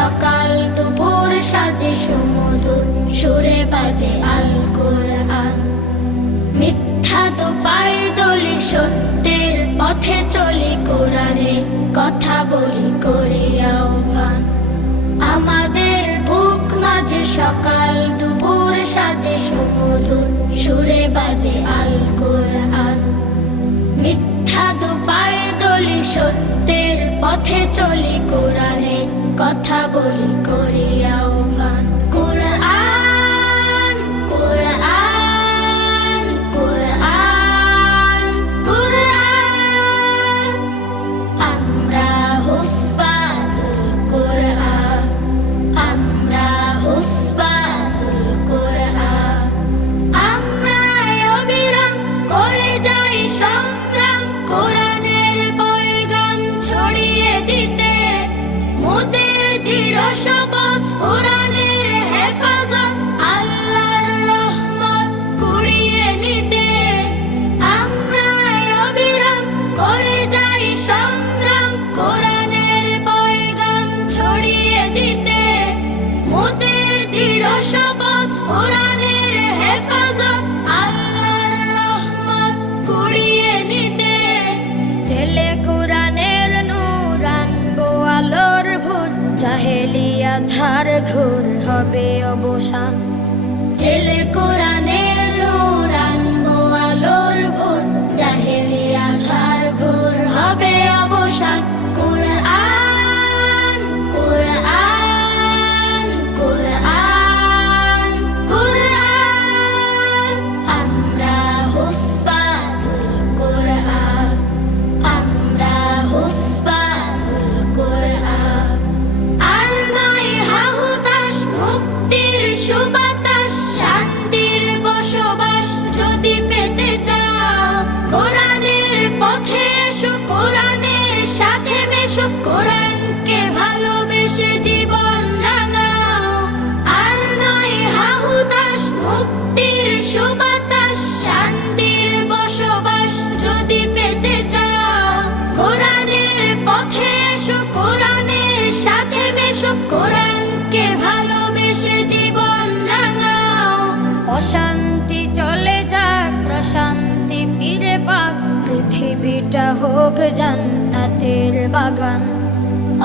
সকাল দুপুর সাজে সুমধুর সুরে বাজে আল কোরআন। মিথ্যা তো পায়ে দলি সত্যের পথে চলি, কোরআনের কথা বলি করে আহ্বান। আমাদের বুক মাঝে সকাল দুপুর সাজে সুমধুর সুরে বাজে আল কোরআন। মিথ্যা তো পায়ে দলি সত্যের পথে চলি, কোরআনের কথা বলি করে আহ্বান। কোরআন কোরআন কোরআন কোরআন, আমরা হুফাজুল কোরআন, আমরা হুফাজুল কোরআন। আমরা অবিরাম করে যাই সংগ্রাম, কোরআনের পয়গাম ছড়িয়ে দিতে। মোদের দৃঢ় শপথ কোরআনের হেফাজত, আল্লাহর রহমত কুড়িয়ে নিতে। আমরা অবিরাম করে যাই সংগ্রাম, কোরআনের পয়গাম ছড়িয়ে দিতে। মোদের দৃঢ় শপথ কোরআনের হেফাজত, আল্লাহর রহমত কুড়িয়ে নিতে। ছেলে কোরআনের নূর আনবো আলোর ভোর, জাহেলিয়া ধার ঘোর হবে অবসান। ছেলে কোরআনের নূর আনবো আলোর ভোর, জাহেলিয়া ধার ঘোর হবে অবসান। কোরআন কোরআন কোরআন কোরআন, আমরা হুফাজুল কোরআন, আমরা হুফাজুল কোরআন। আর নয় হাহুতাশ, মুক্তির সুবাতাস, শান্তির বসবাস যদি পেতে চাও, কোরআনের পথে এসো, কোরআনের সাথে মেশো, কোরআনকে ভালোবেসে জীবন রাঙাও। আর নয় হাহুতাশ, মুক্তির সুবাতাস, শান্তির বসবাস যদি পেতে চাও, কোরআনের পথে এসো, কোরআনের সাথে মেশো, কোরআনকে ভালোবেসে জীবন রাঙাও। অশান্তি চলে যাক, প্রশান্তি ফিরে পাক, পৃথিবীটা হোক জান্নাতের বাগান।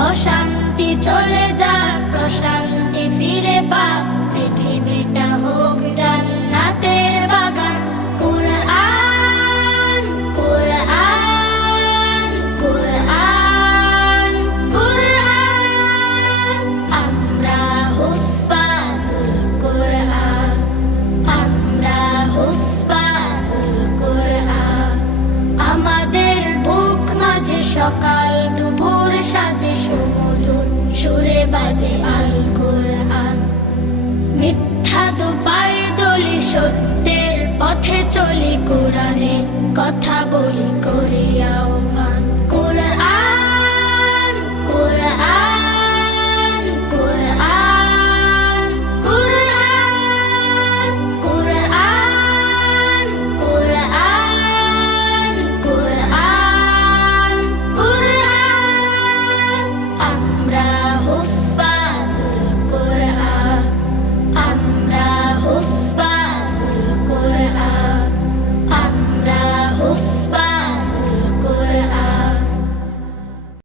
অশান্তি চলে যাক, প্রশান্তি ফিরে পাক, পৃথিবীটা হোক জান্নাতের বাগান। কোরআন কোরআন কোরআন কোরআন, আমরা হুফাজুল কোরআন, আমরা হুফাজুল কোরআন। আমাদের বুক মাঝে সকাল দুপুর সাজে সুমধুর সুরে বাজে আল কোরআন। মিথ্যা তো পায়ে দলি সত্যের পথে চলি, কোরআনের কথা বলি করে আহ্বান।